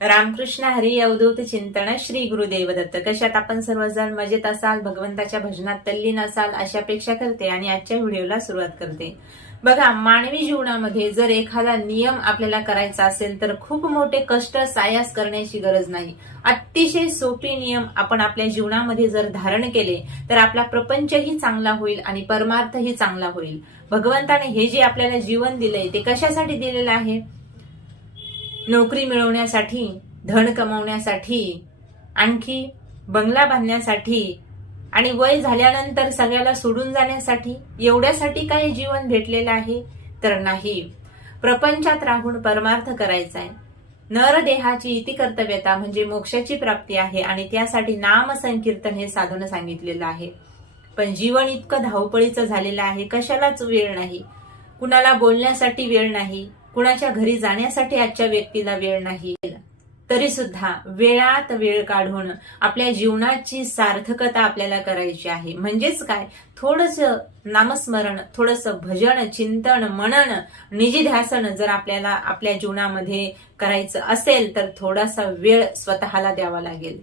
रामकृष्ण हरी अवधूत चिंतन श्री गुरुदेव दत्त. कशात आपण सर्वजण मजेत असाल, भगवंताच्या भजनात तल्लीन असाल अशी अपेक्षा करते आणि आजच्या व्हिडिओला सुरुवात करते. बघा, मानवी जीवनामध्ये जर एखादा नियम आपल्याला करायचा असेल तर खूप मोठे कष्ट सायास करण्याची गरज नाही. अतिशय सोपे नियम आपण आपल्या जीवनामध्ये जर धारण केले तर आपला प्रपंचही चांगला होईल आणि परमार्थही चांगला होईल. भगवंताने हे जे आपल्याला जीवन दिलंय ते कशासाठी दिलेलं आहे? नोकरी मिळवण्यासाठी, धन कमावण्यासाठी, आणखी बंगला बांधण्यासाठी आणि वय झाल्यानंतर सगळ्याला सोडून जाण्यासाठी, एवढ्यासाठी काही जीवन भेटलेलं आहे तर नाही. प्रपंचात राहून परमार्थ करायचा आहे. नरदेहाची इति कर्तव्यता म्हणजे मोक्षाची प्राप्ती आहे आणि त्यासाठी नाम संकीर्तन हे साधन सांगितलेलं आहे. पण जीवन इतकं धावपळीचं झालेलं आहे, कशालाच वेळ नाही. कुणाला बोलण्यासाठी वेळ नाही, कुणाच्या घरी जाण्यासाठी आजच्या व्यक्तीला वेळ नाही. तरी सुद्धा वेळात वेळ काढून आपल्या जीवनाची सार्थकता आपल्याला करायची आहे. म्हणजेच काय, थोडंसं नामस्मरण, थोडंसं भजन, चिंतन, मनन, निजिध्यासन जर आपल्याला आपल्या जीवनामध्ये करायचं असेल तर थोडासा वेळ स्वतःला द्यावा लागेल.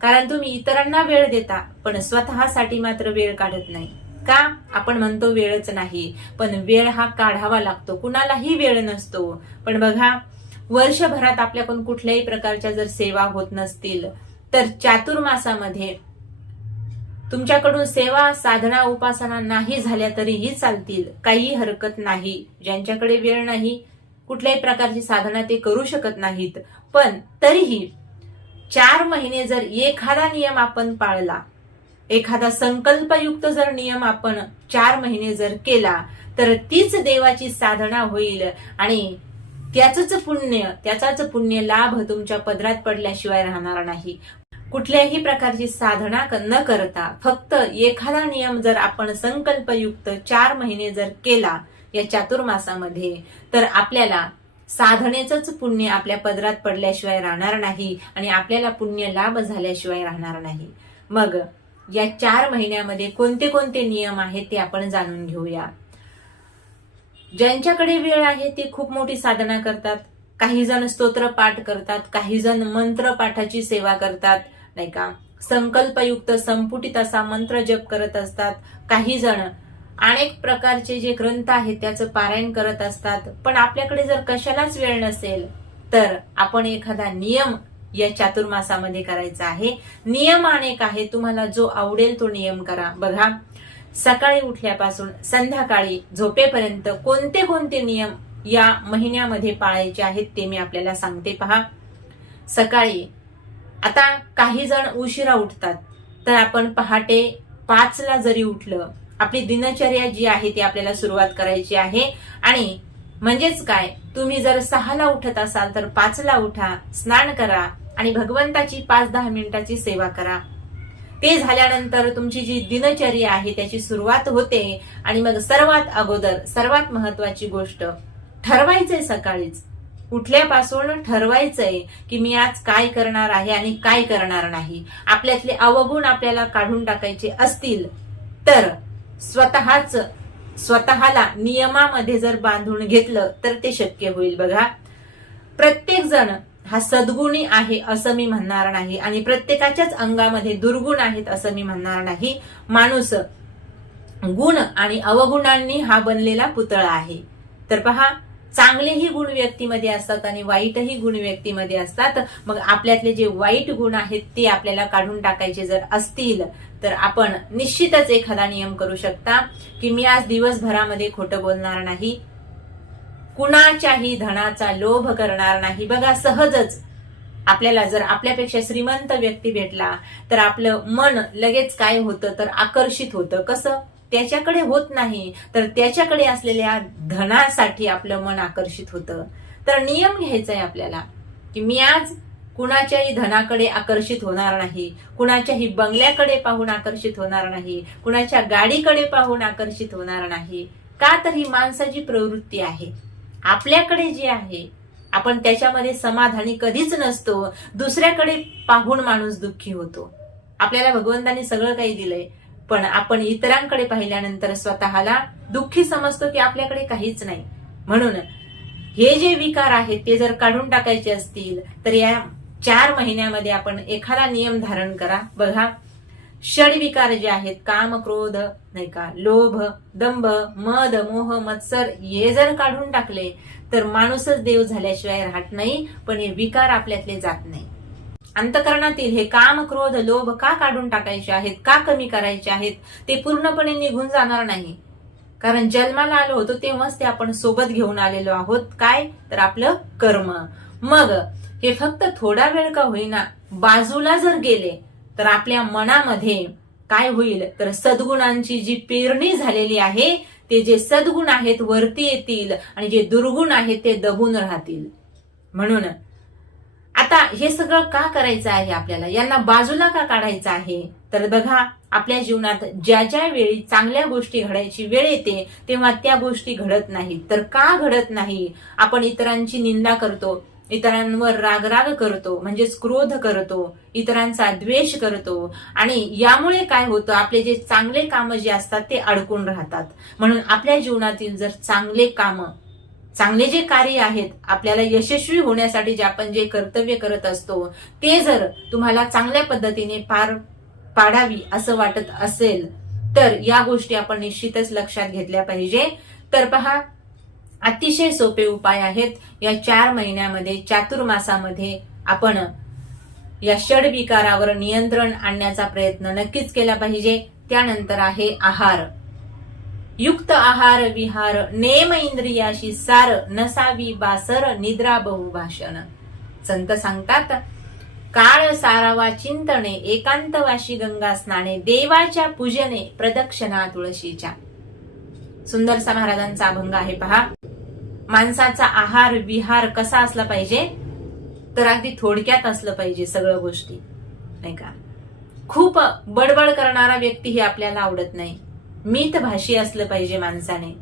कारण तुम्ही इतरांना वेळ देता पण स्वतःसाठी मात्र वेळ काढत नाही. का? आपण म्हणतो वेळच नाही, पण वेळ हा काढावा लागतो. कुणालाही वेळ नसतो. पण बघा, वर्षभरात आपल्याकडून कुठल्याही प्रकारच्या जर सेवा होत नसतील तर चातुर्मासामध्ये तुमच्याकडून सेवा, साधना, उपासना नाही झाल्या तरीही चालतील, काही हरकत नाही. ज्यांच्याकडे वेळ नाही, कुठल्याही प्रकारची साधना ते करू शकत नाहीत, पण तरीही 4 महिने जर एखादा नियम आपण पाळला, एखादा संकल्पयुक्त जर नियम आपण 4 महिने जर केला तर तीच देवाची साधना होईल आणि त्याचाच पुण्य लाभ तुमच्या पदरात पडल्याशिवाय राहणार नाही. कुठल्याही प्रकारची साधना न करता फक्त एखादा नियम जर आपण संकल्पयुक्त 4 महिने जर केला या चातुर्मासामध्ये तर आपल्याला साधनेचंच पुण्य आपल्या पदरात पडल्याशिवाय राहणार नाही आणि आपल्याला पुण्य लाभ झाल्याशिवाय राहणार नाही. मग या 4 महिन्यामध्ये कोणते कोणते नियम आहेत ते आपण जाणून घेऊया. ज्यांच्याकडे वेळ आहे ते खूप मोठी साधना करतात. काही जण स्तोत्र पाठ करतात, काही जण मंत्र पाठाची सेवा करतात, नाही का, संकल्पयुक्त संपुटित असा मंत्र जप करत असतात. काही जण अनेक प्रकारचे जे ग्रंथ आहेत त्याचं पारायण करत असतात. पण आपल्याकडे जर कशालाच वेळ नसेल तर आपण एखादा नियम या चातुर्मासामध्ये करायचा आहे. नियम अनेक आहे, तुम्हाला जो आवडेल तो नियम करा. बघा, सकाळी उठल्यापासून संध्याकाळी झोपेपर्यंत कोणते कोणते नियम या महिन्यामध्ये पाळायचे आहेत ते मी आपल्याला सांगते. पहा, सकाळी आता काही जण उशिरा उठतात तर आपण पहाटे 5ला जरी उठलं, आपली दिनचर्या जी आहे ती आपल्याला सुरुवात करायची आहे. आणि म्हणजेच काय, तुम्ही जर 6ला उठत असाल तर 5ला उठा, स्नान करा आणि भगवंताची 5-10 मिनिटाची सेवा करा. ते झाल्यानंतर तुमची जी दिनचर्या आहे त्याची सुरुवात होते. आणि मग सर्वात अगोदर सर्वात महत्वाची गोष्ट, ठरवायचंय सकाळीच उठल्यापासून ठरवायचंय की मी आज काय करणार आहे आणि काय करणार नाही. आपल्यातले अवगुण आपल्याला काढून टाकायचे असतील तर स्वतःला नियमामध्ये जर बांधून घेतलं तर ते शक्य होईल. बघा, प्रत्येक जण हा सद्गुणी आहे असं मी म्हणणार नाही आणि प्रत्येकाच्याच अंगामध्ये दुर्गुण आहेत असं मी म्हणणार नाही. माणूस गुण आणि अवगुणांनी हा बनलेला पुतळा आहे. तर पहा, चांगलेही गुण व्यक्तीमध्ये असतात आणि वाईटही गुण व्यक्तीमध्ये असतात. मग आपल्यातले जे वाईट गुण आहेत ते आपल्याला काढून टाकायचे जर असतील तर आपण निश्चितच एखादा नियम करू शकता की मी आज दिवसभरामध्ये खोटं बोलणार नाही, कुणाच्याही धनाचा लोभ करणार नाही. बघा, सहजच आपल्याला जर आपल्यापेक्षा श्रीमंत व्यक्ती भेटला तर आपलं मन लगेच काय होतं तर आकर्षित होतं. कसं? त्याच्याकडे होत नाही तर त्याच्याकडे असलेल्या धनासाठी आपलं मन आकर्षित होतं. तर नियम घ्यायचा आहे आपल्याला की मी आज कुणाच्याही धनाकडे आकर्षित होणार नाही, कुणाच्याही बंगल्याकडे पाहून आकर्षित होणार नाही, कुणाच्या गाडीकडे पाहून आकर्षित होणार नाही. का? तर ही माणसाची प्रवृत्ती आहे. आपल्याकडे जे आहे आपण त्याच्यामध्ये समाधानी कधीच नसतो. दुसऱ्याकडे पाहून माणूस दुःखी होतो. आपल्याला भगवंताने सगळं काही दिलंय पण आपण इतरांकडे पाहिल्यानंतर स्वतःला दुःखी समजतो की आपल्याकडे काहीच नाही. म्हणून हे जे विकार आहेत ते जर काढून टाकायचे असतील तर या 4 महिन्यामध्ये आपण एखादा नियम धारण करा. बघा, षडविकार जे आहेत, काम, क्रोध, नाही का, लोभ, दंभ, मद, मोह, मत्सर, हे जर काढून टाकले तर माणूसच देव झाल्याशिवाय राहत नाही, पण हे विकार आपल्यातले जात नाही. अंतकरणातील हे काम, क्रोध, लोभ का काढून टाकायचे आहेत, का कमी करायचे आहेत, ते पूर्णपणे निघून जाणार नाही. कारण जन्माला आलो होतो तेव्हाच ते आपण सोबत घेऊन आलेलो आहोत. काय तर आपलं कर्म. मग हे फक्त थोडा वेळ का होईना बाजूला जर गेले तर आपल्या मनामध्ये काय होईल तर सद्गुणांची जी पेरणी झालेली आहे ते जे सद्गुण आहेत वरती येतील आणि जे दुर्गुण आहेत ते दबून राहतील. म्हणून आता हे सगळं का करायचं आहे आपल्याला, यांना बाजूला का काढायचं आहे तर बघा, आपल्या जीवनात ज्या ज्या वेळी चांगल्या गोष्टी घडायची वेळ येते तेव्हा त्या गोष्टी घडत नाहीत. तर का घडत नाही, आपण इतरांची निंदा करतो, इतरांवर रागराग करतो, म्हणजेच क्रोध करतो, इतरांचा द्वेष करतो आणि यामुळे काय होतं, आपले जे चांगले कामं जे असतात ते अडकून राहतात. म्हणून आपल्या जीवनातील जर चांगले कामं, चांगले जे कार्य आहेत, आपल्याला यशस्वी होण्यासाठी जे आपण जे कर्तव्य करत असतो ते जर तुम्हाला चांगल्या पद्धतीने पार पाडावी असं वाटत असेल तर या गोष्टी आपण निश्चितच लक्षात घेतल्या पाहिजे. तर पहा, अतिशय सोपे उपाय आहेत. या 4 महिन्यामध्ये, चातुर्मासामध्ये आपण या षडविकारावर नियंत्रण आणण्याचा प्रयत्न नक्कीच केला पाहिजे. त्यानंतर आहे आहार. युक्त आहार विहार, नेम इंद्रियाशी सार, नसावी बासर, निद्रा बहुभाषण. संत सांगतात, काळ सारावा चिंतने, एकांतवाशी गंगा स्नाने, देवाच्या पूजने, प्रदक्षिणा तुळशीच्या. सुंदरसा महाराजांचा अभंग आहे पहा. माणसाचा आहार विहार कसा असला पाहिजे तर अगदी थोडक्यात असलं पाहिजे सगळं गोष्टी, नाही का. खूप बडबड करणारा व्यक्ती हे आपल्याला आवडत नाही. मितभाषी असलं पाहिजे माणसाने.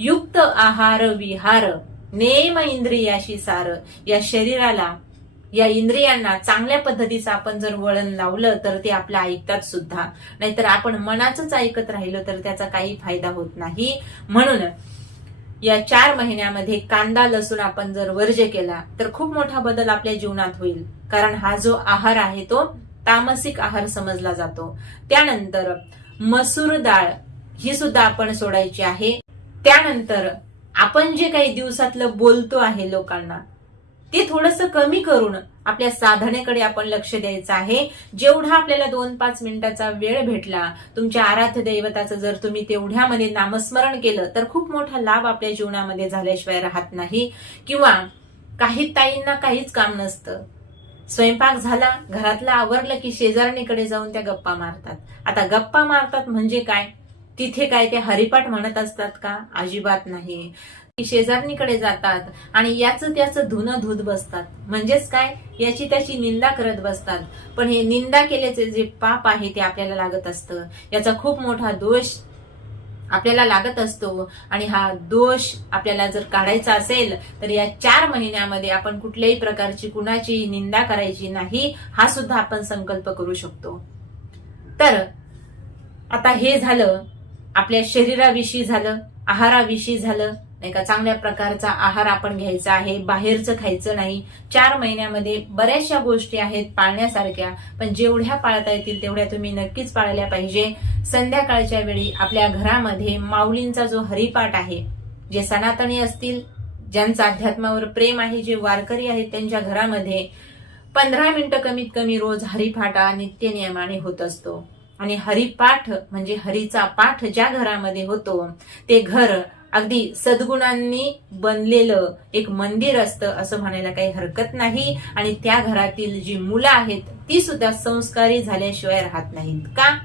युक्त आहार विहार, नेम इंद्रियाशी सार. या शरीराला, या इंद्रियांना चांगल्या पद्धतीचं आपण जर वळण लावलं तर ते आपलं ऐकतात सुद्धा, नाहीतर आपण मनाचंच ऐकत राहिलो तर त्याचा काही फायदा होत नाही. म्हणून या 4 महिन्यामध्ये कांदा लसूण आपण जर वर्ज्य केला तर खूप मोठा बदल आपल्या जीवनात होईल. कारण हा जो आहार आहे तो तामसिक आहार समजला जातो. त्यानंतर मसूर डाळ ही सुद्धा आपण सोडायची आहे. त्यानंतर आपण जे काही दिवसातलं बोलतो आहे लोकांना ते थोडंसं कमी करून आपल्या साधनेकडे आपण लक्ष द्यायचं आहे. जेवढा आपल्याला 2-5 मिनिटाचा वेळ भेटला, तुमच्या आराध्य दैवताचं जर तुम्ही तेवढ्यामध्ये नामस्मरण केलं तर खूप मोठा लाभ आपल्या जीवनामध्ये झाल्याशिवाय राहत नाही. किंवा काही ताईंना काहीच काम नसतं, स्वयंपाक झाला, घरातलं आवरलं की शेजारणीकडे जाऊन त्या गप्पा मारतात. आता गप्पा मारतात म्हणजे काय, तिथे काय ते हरिपाठ म्हणत असतात का, अजिबात नाही. शेजारणीकडे जातात आणि याचं त्याचं धुणं धुत बसतात. म्हणजेच काय, याची त्याची निंदा करत बसतात. पण हे निंदा केल्याचे जे पाप आहे ते आपल्याला लागत असतं. याचा खूप मोठा दोष आपल्याला लागत असतो आणि हा दोष आपल्याला जर काढायचा असेल तर या 4 महिन्यामध्ये आपण कुठल्याही प्रकारची कुणाची निंदा करायची नाही, हा सुद्धा आपण संकल्प करू शकतो. तर आता हे झालं आपल्या शरीराविषयी, झालं आहाराविषयी, झालं नाही का. चांगल्या प्रकारचा आहार आपण घ्यायचा आहे, बाहेरचं खायचं नाही. 4 महिन्यामध्ये बऱ्याचशा गोष्टी आहेत पाळण्यासारख्या, पण जेवढ्या पाळता येतील तेवढ्या तुम्ही नक्कीच पाळल्या पाहिजे. संध्याकाळच्या वेळी आपल्या घरामध्ये माऊलींचा जो हरिपाठ आहे, जे सनातनी असतील, ज्यांचं अध्यात्मावर प्रेम आहे, जे वारकरी आहेत, त्यांच्या घरामध्ये 15 मिनिटं कमीत कमी रोज हरिपाठ नित्य नियमाने होत असतो. आणि हरिपाठ म्हणजे हरीचा पाठ ज्या घरामध्ये होतो ते घर अगदी सद्गुणांनी बनलेलं एक मंदिर असतं असं म्हणायला काही हरकत नाही. आणि त्या घरातील जी मुलं आहेत ती सुद्धा संस्कारी झाल्याशिवाय राहत नाहीत. का,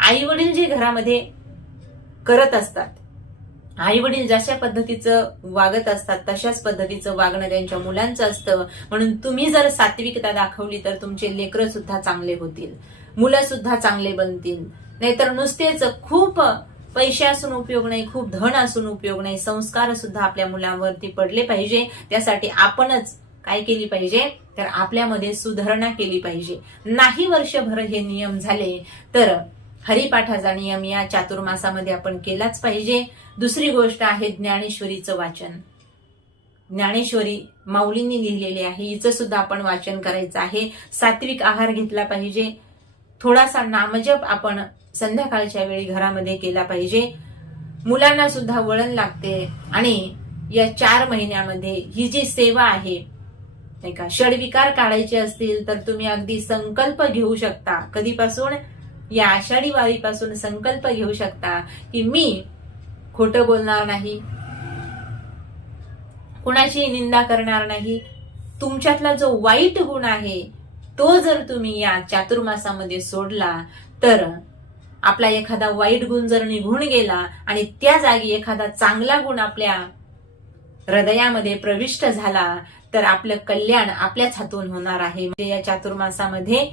आई वडील जे घरामध्ये करत असतात, आई वडील जशा पद्धतीचं वागत असतात तशाच पद्धतीचं वागणं त्यांच्या मुलांचं असतं. म्हणून तुम्ही जर सात्विकता दाखवली तर तुमचे लेकरं सुद्धा चांगले होतील, मुलं सुद्धा चांगले बनतील. नाहीतर नुसतेच खूप पैसे असून उपयोग नाही, खूप धन असून उपयोग नाही. संस्कार सुद्धा आपल्या मुलांवरती पडले पाहिजे. त्यासाठी आपणच काय केली पाहिजे तर आपल्यामध्ये सुधारणा केली पाहिजे. नाही वर्षभर हे नियम झाले तर हरिपाठाचा नियम या चातुर्मासामध्ये आपण केलाच पाहिजे. दुसरी गोष्ट आहे ज्ञानेश्वरीचं वाचन. ज्ञानेश्वरी माऊलींनी लिहिलेली आहे, हिचं सुद्धा आपण वाचन करायचं आहे. सात्विक आहार घेतला पाहिजे. थोडासा नामजप आपण संध्याकाळच्या वेळी घरामध्ये केला पाहिजे. मुलांना सुद्धा वळण लागते आणि या 4 महिन्यामध्ये ही जी सेवा आहे नाही का, षडविकार काढायचे असतील तर तुम्ही अगदी संकल्प घेऊ शकता. कधीपासून? या आषाढी वारीपासून संकल्प घेऊ शकता की मी खोटं बोलणार नाही, कुणाची निंदा करणार नाही. तुमच्यातला जो वाईट गुण आहे तो जर तुम्ही या चातुर्मासामध्ये सोडला तर आपला एखादा वाईट गुण जर निघून गेला आणि त्या जागी एखादा चांगला गुण आपल्या हृदयामध्ये प्रविष्ट झाला तर आपलं कल्याण आपल्याच हातून होणार आहे. म्हणजे या चातुर्मासामध्ये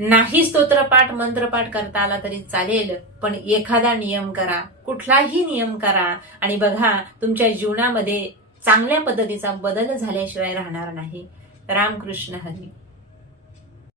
नाही स्तोत्रपाठ मंत्रपाठ करता आला तरी चालेल, पण एखादा नियम करा, कुठलाही नियम करा आणि बघा तुमच्या जीवनामध्ये चांगल्या पद्धतीचा बदल झाल्याशिवाय राहणार नाही. रामकृष्ण हरी.